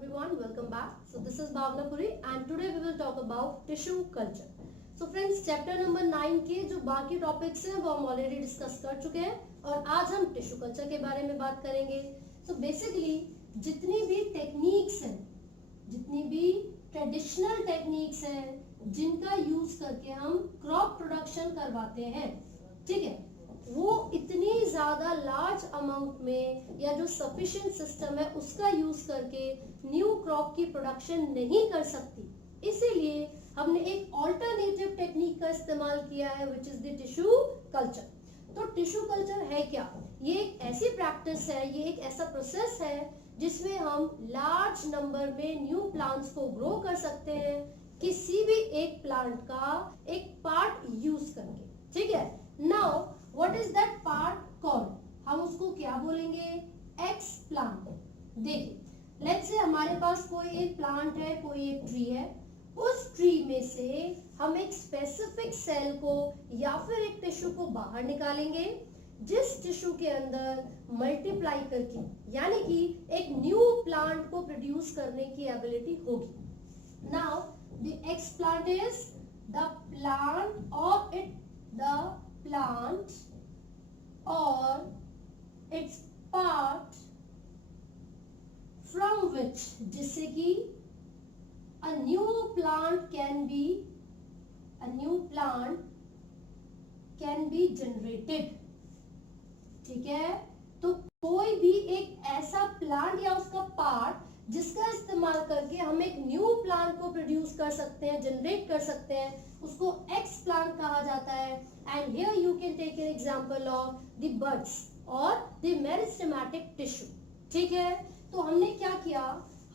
everyone, welcome back. So this is Bhavna Puri and today we will talk about tissue culture. So friends, chapter number 9 के जो बाकी topics हैं वो हम already discuss कर चुके हैं और आज हम टिश्यू कल्चर के बारे में बात करेंगे. So basically जितनी भी टेक्निक्स हैं, जितनी भी ट्रेडिशनल टेक्निक्स हैं जिनका यूज करके हम क्रॉप प्रोडक्शन करवाते हैं, ठीक है, वो इतनी ज्यादा लार्ज अमाउंट में या जो सफिशिएंट सिस्टम है उसका यूज करके न्यू क्रॉप की प्रोडक्शन नहीं कर सकती. इसीलिए हमने एक ऑल्टरनेटिव टेक्निक का इस्तेमाल किया है which is the tissue culture. तो टिश्यू कल्चर है क्या? ये एक ऐसी प्रैक्टिस है, ये एक ऐसा प्रोसेस है जिसमें हम लार्ज नंबर में न्यू प्लांट्स को ग्रो कर सकते हैं किसी भी एक प्लांट का एक पार्ट यूज करके. ठीक है. Now what is that part called? हम उसको क्या बोलेंगे? X plant. देखिए, लेट्स से हमारे पास कोई एक प्लांट है, कोई एक ट्री है. उस ट्री में से हम एक स्पेसिफिक सेल को या फिर एक टिश्यू को बाहर निकालेंगे जिस टिश्यू के अंदर मल्टीप्लाई करके यानी कि एक न्यू प्लांट को प्रोड्यूस करने की एबिलिटी होगी. Now the x plant is the plant और the plant or its part from which जिससे कि a new plant can be generated. ठीक है. तो कोई भी एक ऐसा प्लांट या उसका पार्ट जिसका इस्तेमाल करके हम एक न्यू प्लांट को प्रोड्यूस कर सकते हैं, जनरेट कर सकते हैं, उसको एक्स प्लांट कहा जाता है. And here you can take an example of the buds और द मेरिस्टेमेटिक टिश्यू. ठीक है. तो हमने क्या किया?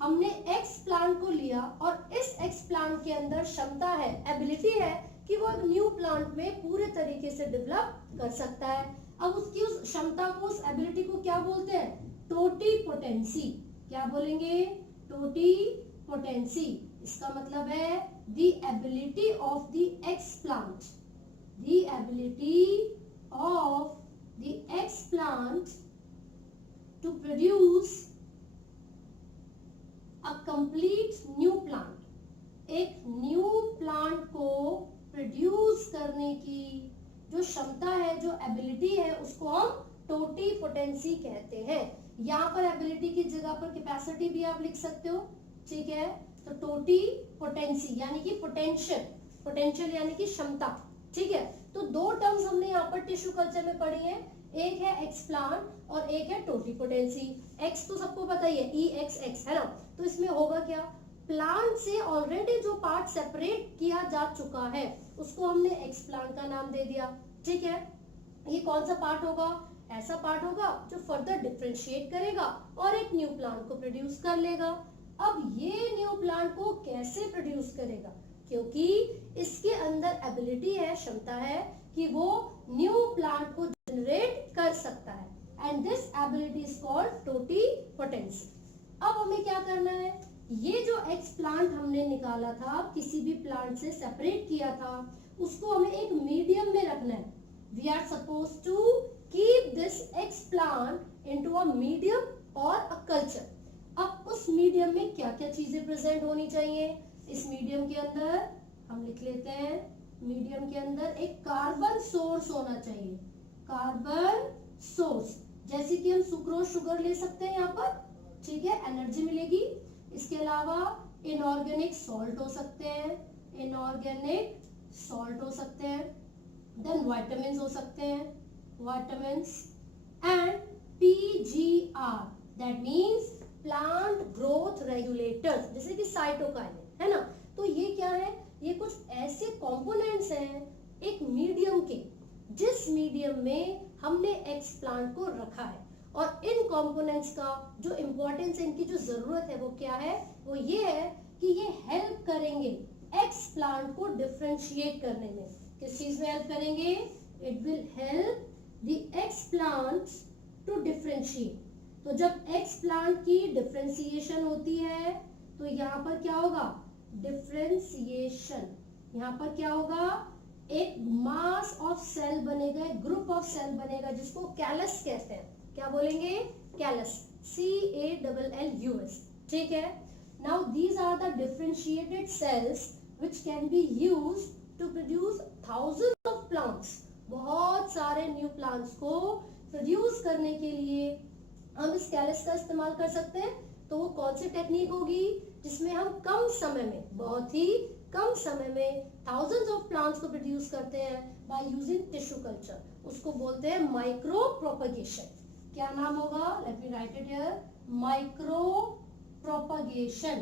हमने एक्स प्लांट को लिया और इस एक्स प्लांट के अंदर क्षमता है, एबिलिटी है कि वो एक न्यू प्लांट में पूरे तरीके से डेवलप कर सकता है. अब उसकी उस क्षमता को, उस एबिलिटी को क्या बोलते हैं? टोटीपोटेंसी. क्या बोलेंगे? टोटीपोटेंसी. इसका मतलब है the ability of the X plant, the ability of the X plant to produce a complete new plant. एक न्यू प्लांट को प्रोड्यूस करने की जो क्षमता है, जो एबिलिटी है, उसको हम टोटीपोटेंसी कहते हैं. यहाँ पर एबिलिटी की जगह पर कैपेसिटी भी आप लिख सकते हो. ठीक है. तो टोटीपोटेंसी यानी कि पोटेंशियल, पोटेंशियल यानी कि क्षमता. ठीक है. तो दो टर्म्स हमने यहाँ पर टिश्यू कल्चर में पढ़ी है. एक है एक्स प्लांट और एक है टोटीपोटेंसी. एक्स तो सबको पता ही है, ई एक्स एक्स, है ना. तो इसमें होगा क्या? प्लांट से ऑलरेडी जो पार्ट सेपरेट किया जा चुका है उसको हमने एक्स प्लांट का नाम दे दिया. ठीक है. ये कौन सा पार्ट होगा? ऐसा पार्ट होगा जो फर्दर डिफरेंशिएट करेगा और एक न्यू प्लांट को प्रोड्यूस कर लेगा. अब ये न्यू प्लांट को कैसे प्रोड्यूस करेगा? क्योंकि इसके अंदर एबिलिटी है, क्षमता है कि वो न्यू प्लांट को जनरेट कर सकता है. And this ability is called totipotency. अब हमें क्या करना है? ये जो एक्स प्लांट हमने निकाला था, किसी भी प्लांट से सेपरेट किया था, उसको हमें एक मीडियम में रखना है. We are suppose to keep this explant into a medium और अ कल्चर. अब उस मीडियम में क्या क्या चीजें प्रेजेंट होनी चाहिए? इस मीडियम के अंदर हम लिख लेते हैं, मीडियम के अंदर एक कार्बन सोर्स होना चाहिए. कार्बन सोर्स, जैसे कि हम सुक्रोज शुगर ले सकते हैं यहाँ पर. ठीक है. एनर्जी मिलेगी. इसके अलावा इनऑर्गेनिक सॉल्ट हो सकते हैं, इनऑर्गेनिक सॉल्ट हो सकते हैं. देन विटामिन्स हो सकते हैं, vitamins. And PGR, that means plant growth regulators, जैसे कि साइटोकाइनिन, है ना. तो ये क्या है? ये कुछ ऐसे कंपोनेंट्स हैं एक मीडियम के, जिस मीडियम में हमने एक्स प्लांट को रखा है. और इन कंपोनेंट्स का जो इंपॉर्टेंस है, इनकी जो जरूरत है वो क्या है? वो ये है कि ये हेल्प करेंगे एक्स प्लांट को डिफरेंशिएट करने में. किस चीज में हेल्प करेंगे? It will help the explant to differentiate. तो जब एक्स प्लांट की डिफरेंशिएशन होती है तो यहाँ पर क्या होगा? डिफरेंशिएशन. यहाँ पर क्या होगा? एक मास ऑफ सेल बनेगा, एक ग्रुप ऑफ सेल बनेगा जिसको कैलस कहते हैं. क्या बोलेंगे? कैलस. CALLUS. ठीक है. Now these are the differentiated cells which can be used to produce thousands of plants. बहुत सारे न्यू प्लांट्स को प्रोड्यूस करने के लिए हम इस कैलस का इस्तेमाल कर सकते हैं। तो वो कौन सी टेक्निक होगी जिसमें हम कम समय में, बहुत ही कम समय में थाउजेंड्स ऑफ प्लांट्स को प्रोड्यूस करते हैं बाय यूजिंग टिश्यू कल्चर। उसको बोलते हैं माइक्रो प्रोपगेशन। क्या नाम होगा? Let me right it here, micro propagation.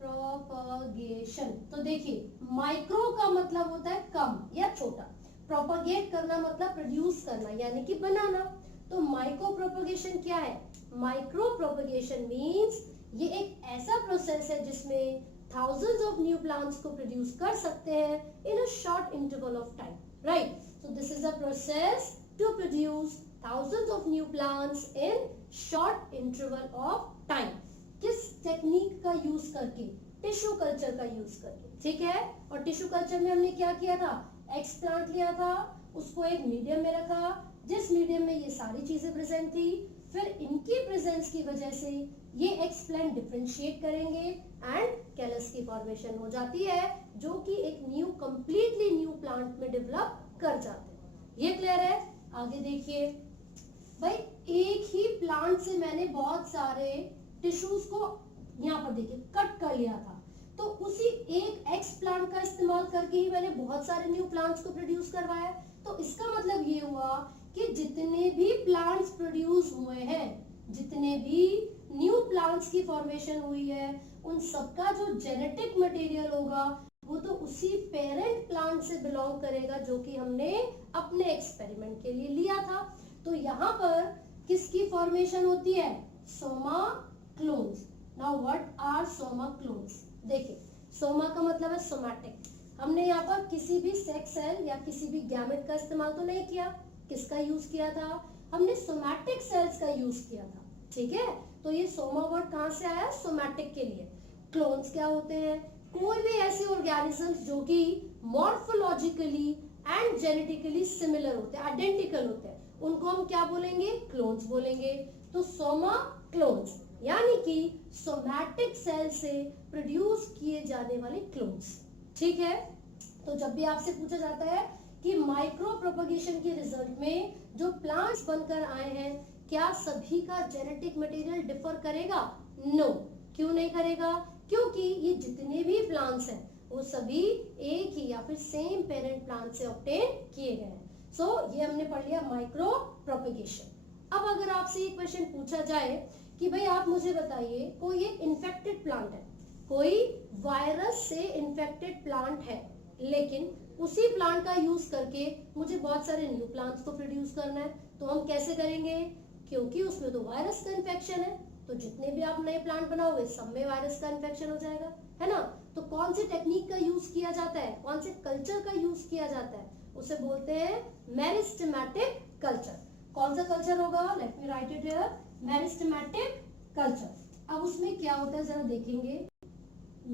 Propagation, तो देखिए माइक्रो का मतलब होता है कम या छोटा, प्रोपगेट करना मतलब प्रोड्यूस करना यानी कि बनाना। तो माइक्रो प्रोपगेशन क्या है? माइक्रो प्रोपगेशन मींस ये एक ऐसा प्रोसेस है जिसमें thousands of new plants को produce कर सकते हैं in a short interval of time, right? So this is a process to produce thousands of new plants in short interval of time. किस टेक्निक का यूज करके? Tissue culture का use करके, ठीक है। और टिश्यू कल्चर में हमने क्या किया था? एक्स प्लांट लिया था, उसको एक मीडियम में रखा, जिस मीडियम में ये सारी चीजें प्रेजेंट थी, फिर इनकी प्रेजेंस की वजह से ये एक्स प्लांट डिफरेंशिएट करेंगे एंड कैलस की फॉर्मेशन हो जाती है, जो कि एक न्यू कंप्लीटली न्यू प्लांट में डेवलप कर जाते हैं। ये क्लियर है? आगे देखिए भाई, एक ही प्लांट से मैंने बहुत सारे टिश्यूज को यहाँ पर देखिए कट कर लिया था, तो उसी एक एक्स प्लांट का इस्तेमाल करके ही मैंने बहुत सारे न्यू प्लांट्स को प्रोड्यूस करवाया। तो इसका मतलब ये हुआ कि जितने भी प्लांट्स प्रोड्यूस हुए हैं, जितने भी न्यू प्लांट्स की फॉर्मेशन हुई है, उन सबका जो जेनेटिक मटेरियल होगा वो तो उसी पेरेंट प्लांट से बिलोंग करेगा जो कि हमने अपने एक्सपेरिमेंट के लिए लिया था। तो यहाँ पर किसकी फॉर्मेशन होती है? Somaclones. Now what are somaclones? देखिए, सोमा का मतलब है सोमैटिक। हमने यहाँ पर किसी भी सेक्स सेल या किसी भी गैमेट का इस्तेमाल तो नहीं किया। किसका यूज किया था? हमने सोमैटिक सेल्स का यूज किया था, ठीक है। तो ये सोमा वर्ड कहाँ से आया? सोमैटिक के लिए। क्लोन्स क्या होते हैं? कोई भी ऐसे ऑर्गेनिजम्स जो कि मॉर्फोलॉजिकली एंड जेनेटिकली सिमिलर होते हैं, आइडेंटिकल होते हैं, उनको हम क्या बोलेंगे? क्लोन्स बोलेंगे। तो सोमा क्लोन्स यानी कि सोमैटिक सेल से प्रोड्यूस किए जाने वाले क्लोन्स, ठीक है। तो जब भी आपसे पूछा जाता है कि माइक्रो प्रोपगेशन के रिजल्ट में जो प्लांट्स बनकर आए हैं, क्या सभी का जेनेटिक मटेरियल डिफर करेगा? नो। क्यों नहीं करेगा? क्योंकि ये जितने भी प्लांट्स हैं वो सभी एक ही या फिर सेम पेरेंट प्लांट से ऑब्टेन किए गए हैं। सो ये हमने पढ़ लिया माइक्रो प्रोपगेशन। अब अगर आपसे एक क्वेश्चन पूछा जाए कि भाई आप मुझे बताइए, कोई एक इन्फेक्टेड प्लांट है, कोई वायरस से इन्फेक्टेड प्लांट है, लेकिन उसी प्लांट का यूज करके मुझे बहुत सारे न्यू प्लांट्स को प्रोड्यूस करना है, तो हम कैसे करेंगे? क्योंकि उसमें तो वायरस का इन्फेक्शन है, तो जितने भी आप नए प्लांट बनाओगे सब में वायरस का इन्फेक्शन हो जाएगा, है ना। तो कौन सी टेक्निक का यूज किया जाता है? कौन से कल्चर का यूज किया जाता है? उसे बोलते हैं मेरिस्टेमेटिक कल्चर। कौन सा कल्चर होगा? Let me right it here, meristematic culture. अब उसमें क्या होता है जरा देखेंगे,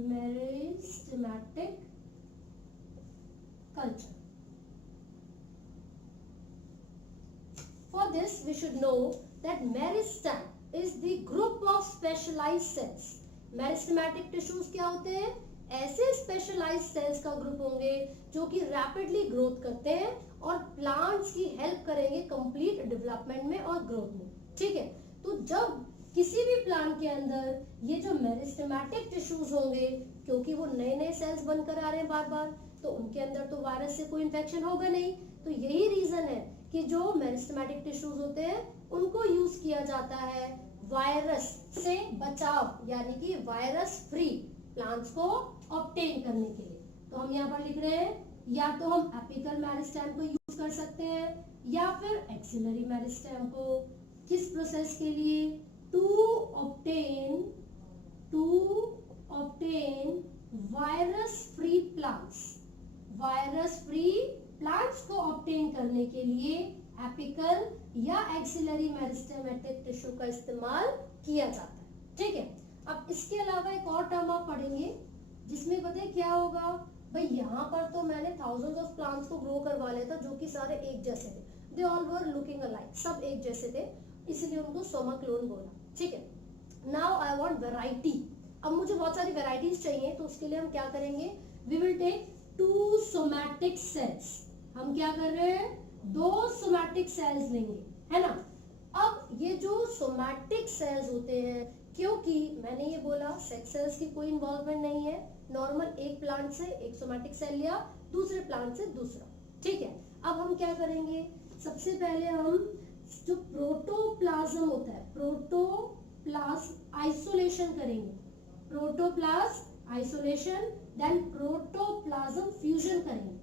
meristematic culture. For this we should know that meristem is the group of specialized cells. Meristematic tissues क्या होते हैं? ऐसे specialized cells का ग्रुप होंगे जो कि rapidly growth करते हैं और plants की help करेंगे complete development में और growth में, ठीक है। तो जब किसी भी प्लांट के अंदर ये जो मेरिस्टेमेटिक टिश्यूज होंगे, क्योंकि वो नए नए सेल्स बनकर आ रहे हैं बार बार, तो उनके अंदर तो वायरस से कोई इन्फेक्शन होगा नहीं। तो यही रीजन है कि जो मेरिस्टेमेटिक टिश्यूज होते हैं उनको यूज किया जाता है वायरस से बचाव यानी कि वायरस फ्री प्लांट्स को ऑब्टेन करने के लिए। तो हम यहाँ पर लिख रहे हैं, या तो हम एपिकल मेरिस्टेम को यूज कर सकते हैं या फिर एक्सिलरी मेरिस्टेम को। किस प्रोसेस के लिए? To obtain virus free plants. Virus free plants को ऑब्टेन करने के लिए एपिकल या एक्सिलरी मेरिस्टेमेटिक टिश्यू का इस्तेमाल किया जाता है, ठीक है। अब इसके अलावा एक और टर्म आप पढ़ेंगे जिसमें पता है क्या होगा? भाई यहाँ पर तो मैंने थाउजेंड्स ऑफ प्लांट्स को ग्रो करवा लिया था जो कि सारे एक जैसे थे, they all were looking alike, सब एक जैसे थे, इसलिए उनको सोमा क्लोन बोला, ठीक है। Now I want variety. अब मुझे बहुत सारी वेराइटीज चाहिए, तो उसके लिए हम क्या करेंगे, we will take 2 somatic cells. हम क्या कर रहे हैं, 2 सोमैटिक सेल्स लेंगे, है ना। अब ये जो सोमैटिक सेल्स होते हैं, क्योंकि मैंने ये बोला सेक्स सेल्स की कोई इन्वॉल्वमेंट नहीं है, नॉर्मल एक प्लांट से एक सोमैटिक सेल लिया, दूसरे प्लांट से दूसरा, ठीक है। अब हम क्या करेंगे, सबसे पहले हम जो प्रोटोप्लाज्म होता है, प्रोटोप्लाज्म आइसोलेशन करेंगे, protoplasm isolation, then protoplasm fusion करेंगे।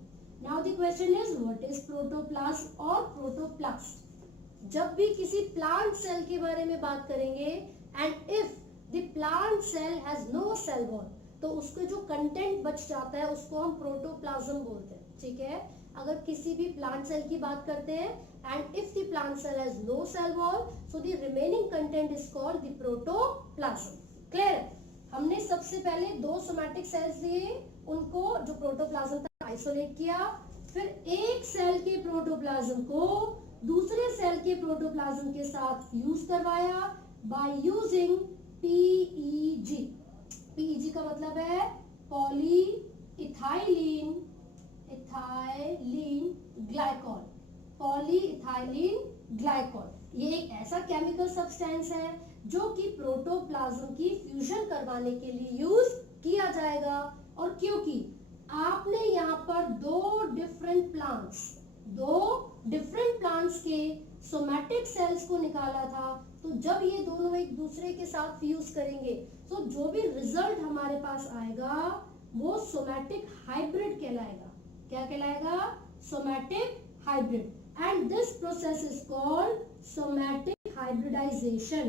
Now the question is what is protoplasm और प्रोटोप्लास्ट। जब भी किसी प्लांट सेल के बारे में बात करेंगे, and if the plant cell has no cell wall, तो उसके जो कंटेंट बच जाता है उसको हम प्रोटोप्लाज्म बोलते हैं, ठीक है। अगर किसी भी प्लांट सेल की बात करते हैं, and if the plant cell has no cell wall, so the remaining content is called the protoplasm. Clear है। हमने सबसे पहले 2 सोमैटिक सेल्स लिए, उनको जो प्रोटोप्लाज्म तक आइसोलेट किया, फिर एक सेल के प्रोटोप्लाज्म को दूसरे सेल के प्रोटोप्लाज्म के साथ फ्यूज करवाया बाय यूजिंग पीईजी। पीईजी का मतलब है poly ethylene glycol, poly ethylene glycol. ये एक ऐसा केमिकल सब्सटेंस है जो कि प्रोटोप्लाज्म की फ्यूजन करवाने के लिए यूज किया जाएगा। और क्योंकि आपने यहाँ पर 2 डिफरेंट प्लांट्स के सोमैटिक सेल्स को निकाला था, तो जब ये दोनों एक दूसरे के साथ फ्यूज करेंगे, तो जो भी रिजल्ट हमारे पास आएगा वो सोमैटिक हाइब्रिड कहलाएगा। क्या कहलाएगा, somatic hybrid. And this process is called somatic hybridization.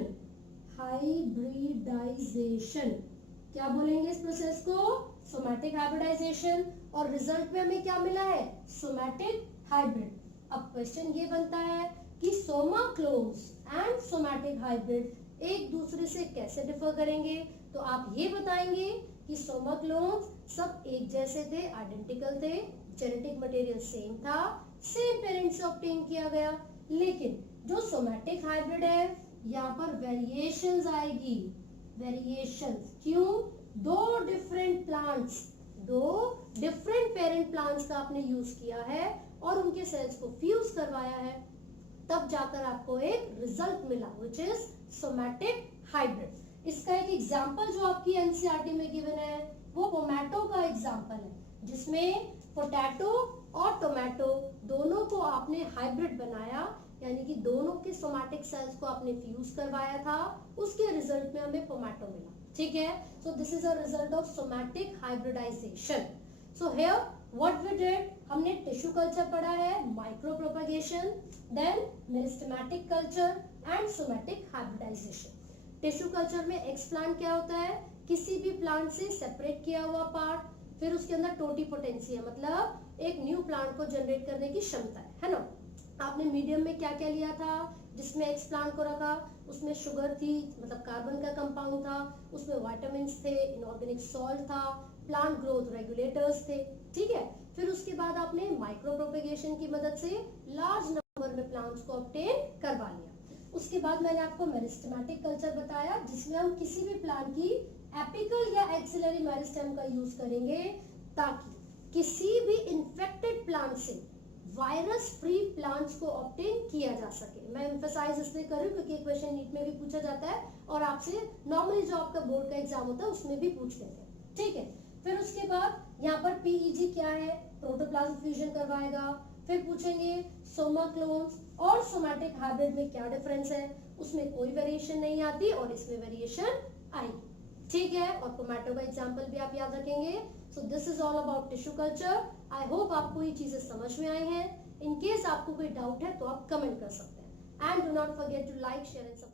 क्या बोलेंगे इस प्रोसेस को, सोमैटिक हाइब्रिडाइजेशन। और रिजल्ट में हमें क्या मिला है, सोमैटिक हाइब्रिड। अब क्वेश्चन ये बनता है कि Soma clones and somatic hybrid एक दूसरे से कैसे डिफर करेंगे। तो आप ये बताएंगे कि सोमा क्लोन्स सब एक जैसे थे, आइडेंटिकल थे, जेनेटिक मटेरियल सेम था, सेम पेरेंट से ऑब्टेन किया गया। लेकिन जो सोमैटिक हाइब्रिड है, यहाँ पर वेरिएशंस आएगी, वेरिएशंस। क्यों, 2 डिफरेंट पेरेंट प्लांट्स का आपने यूज किया है और उनके सेल्स को फ्यूज करवाया है, तब जाकर आपको एक रिजल्ट मिला व्हिच इज सोमैटिक हाइब्रिड। इसका एक एग्जांपल जो आपकी एनसीईआरटी में गिवन है वो पोमैटो का एग्जांपल है, जिसमें पोटैटो और टोमेटो दोनों को आपने हाइब्रिड बनाया, यानी कि दोनों के सोमैटिक सेल्स को आपने फ्यूज करवाया था, उसके रिजल्ट में हमें पोमैटो मिला, ठीक है। So this is a result of somatic hybridization. So here what we did, हमने टिश्यू कल्चर पढ़ा है, micro propagation, then meristematic culture and somatic hybridization. Tissue culture में एक्सप्लांट क्या होता है, किसी भी प्लांट से सेपरेट किया हुआ पार्ट, फिर उसके अंदर टोटीपोटेंसी है, मतलब एक न्यू प्लांट को जनरेट करने की क्षमता है ना। आपने मीडियम में क्या क्या लिया था, जिसमें एक्सप्लांट को रखा, उसमें शुगर थी, मतलब कार्बन का कंपाउंड था, उसमें विटामिन्स थे, इनऑर्गेनिक सॉल्ट था, प्लांट ग्रोथ रेगुलेटर्स थे, ठीक है। फिर उसके बाद आपने माइक्रो प्रोपगेशन की मदद से लार्ज नंबर में प्लांट्स को ऑब्टेन करवा लिया। उसके बाद मैंने आपको मेरिस्टेमेटिक कल्चर बताया, जिसमें हम किसी भी प्लांट की एपिकल या एक्सिलरी मेरिस्टेम का यूज करेंगे ताकि किसी भी इन्फेक्टेड प्लांट से वायरस फ्री प्लांट्स को ऑब्टेन किया जा सके। मैं एम्फसाइज इसलिए कर रही हूँ क्योंकि क्वेश्चन नीट में भी पूछा जाता है और आपसे नॉर्मली जो आपका बोर्ड का एग्जाम होता है उसमें भी पूछ लेते हैं, ठीक है। फिर उसके बाद यहाँ पर पीईजी क्या है, प्रोटोप्लाज्म फ्यूजन करवाएगा। फिर पूछेंगे सोमा क्लोन्स और सोमैटिक हाइब्रिड में क्या डिफरेंस है, उसमें कोई वेरिएशन नहीं आती और इसमें वेरिएशन आएगी, ठीक है। और टोमेटो का एग्जांपल भी आप याद रखेंगे। सो this is all about tissue culture. I hope आपको ये चीजें समझ में आई हैं। इन केस आपको कोई डाउट है तो आप कमेंट कर सकते हैं। And do not forget to like, share and subscribe.